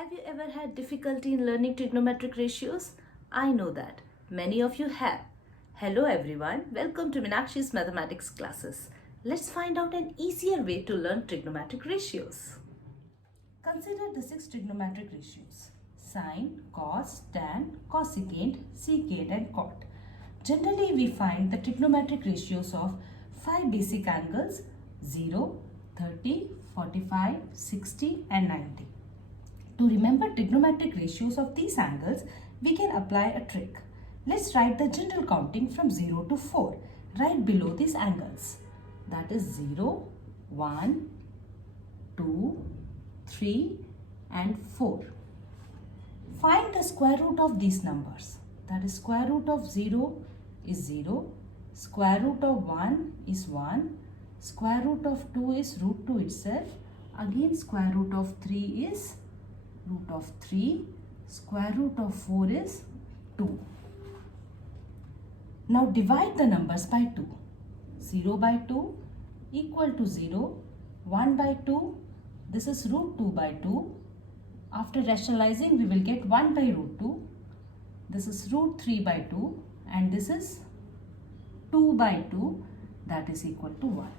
Have you ever had difficulty in learning trigonometric ratios? I know that. Many of you have. Hello everyone, welcome to Meenakshi's mathematics classes. Let's find out an easier way to learn trigonometric ratios. Consider the 6 trigonometric ratios: sine, cos, tan, cosecant, secant and cot. Generally we find the trigonometric ratios of 5 basic angles: 0, 30, 45, 60 and 90. To remember trigonometric ratios of these angles, we can apply a trick. Let's write the general counting from 0 to 4 right below these angles. That is 0, 1, 2, 3 and 4. Find the square root of these numbers. That is, square root of 0 is 0, square root of 1 is 1, square root of 2 is root 2 itself, again square root of 3 is root of 3, square root of 4 is 2. Now divide the numbers by 2. 0 by 2 equal to 0, 1 by 2, this is root 2 by 2. After rationalizing, we will get 1 by root 2. This is root 3 by 2 and this is 2 by 2, that is equal to 1.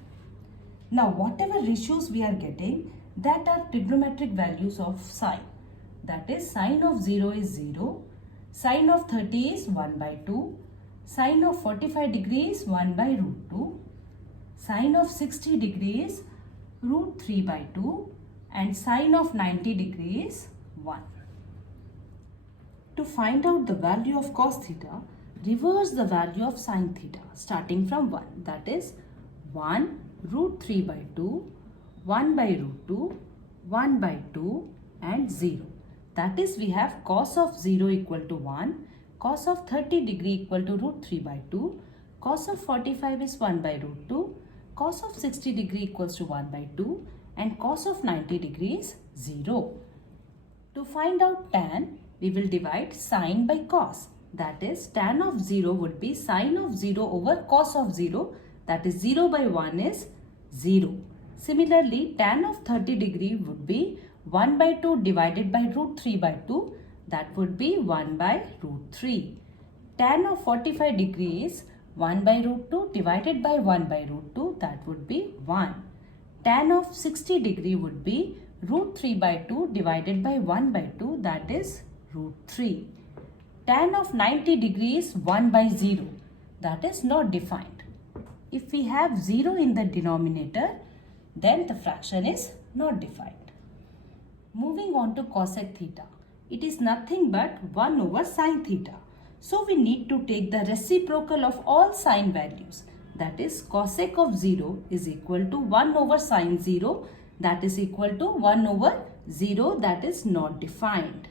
Now whatever ratios we are getting, that are trigonometric values of sine. That is, sine of 0 is 0, sine of 30 is 1 by 2, sine of 45 degrees 1 by root 2, sine of 60 degrees root 3 by 2 and sine of 90 degrees 1. To find out the value of cos theta, reverse the value of sine theta starting from 1. That is 1 root 3 by 2, 1 by root 2, 1 by 2 and 0. That is, we have cos of 0 equal to 1, cos of 30 degree equal to root 3 by 2, cos of 45 is 1 by root 2, cos of 60 degree equals to 1 by 2 and cos of 90 degree is 0. To find out tan, we will divide sine by cos. That is, tan of 0 would be sine of 0 over cos of 0. That is, 0 by 1 is 0. Similarly, tan of 30 degree would be 1 by 2 divided by root 3 by 2. That would be 1 by root 3. Tan of 45 degree is 1 by root 2 divided by 1 by root 2. That would be 1. Tan of 60 degree would be root 3 by 2 divided by 1 by 2. That is root 3. Tan of 90 degree is 1 by 0. That is not defined. If we have 0 in the denominator, then the fraction is not defined. Moving on to cosec theta. It is nothing but 1 over sine theta. So we need to take the reciprocal of all sine values. That is, cosec of 0 is equal to 1 over sine 0. That is equal to 1 over 0, that is not defined.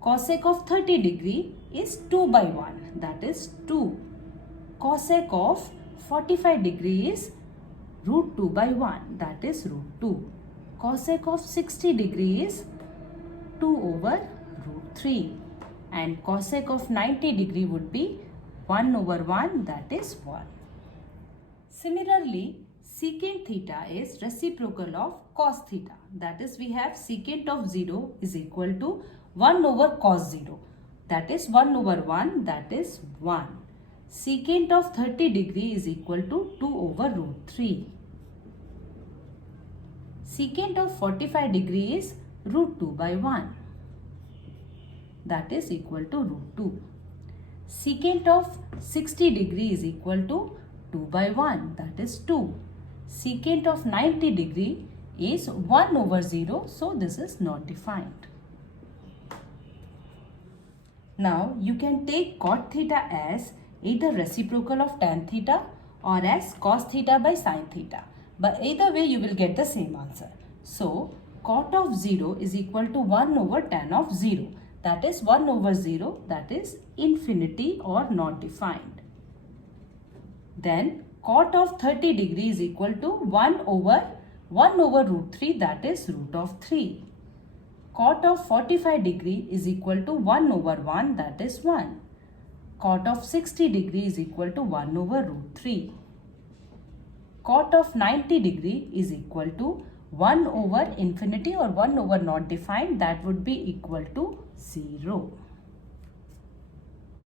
Cosec of 30 degree is 2 by 1. That is 2. Cosec of 45 degree is root 2 by 1. That is root 2. Cosec of 60 degree is 2 over root 3. And cosec of 90 degree would be 1 over 1. That is 1. Similarly, secant theta is reciprocal of cos theta. That is, we have secant of 0 is equal to 1 over cos 0. That is 1 over 1. That is 1. Secant of 30 degree is equal to 2 over root 3. Secant of 45 degree is root 2 by 1. That is equal to root 2. Secant of 60 degree is equal to 2 by 1. That is 2. Secant of 90 degree is 1 over 0. So this is not defined. Now you can take cot theta as either reciprocal of tan theta or as cos theta by sin theta. But either way you will get the same answer. So cot of 0 is equal to 1 over tan of 0. That is 1 over 0, that is infinity or not defined. Then cot of 30 degree is equal to 1 over root 3, that is root of 3. Cot of 45 degree is equal to 1 over 1, that is 1. Cot of 60 degree is equal to 1 over root 3. Cot of 90 degree is equal to 1 over infinity or 1 over not defined, that would be equal to 0.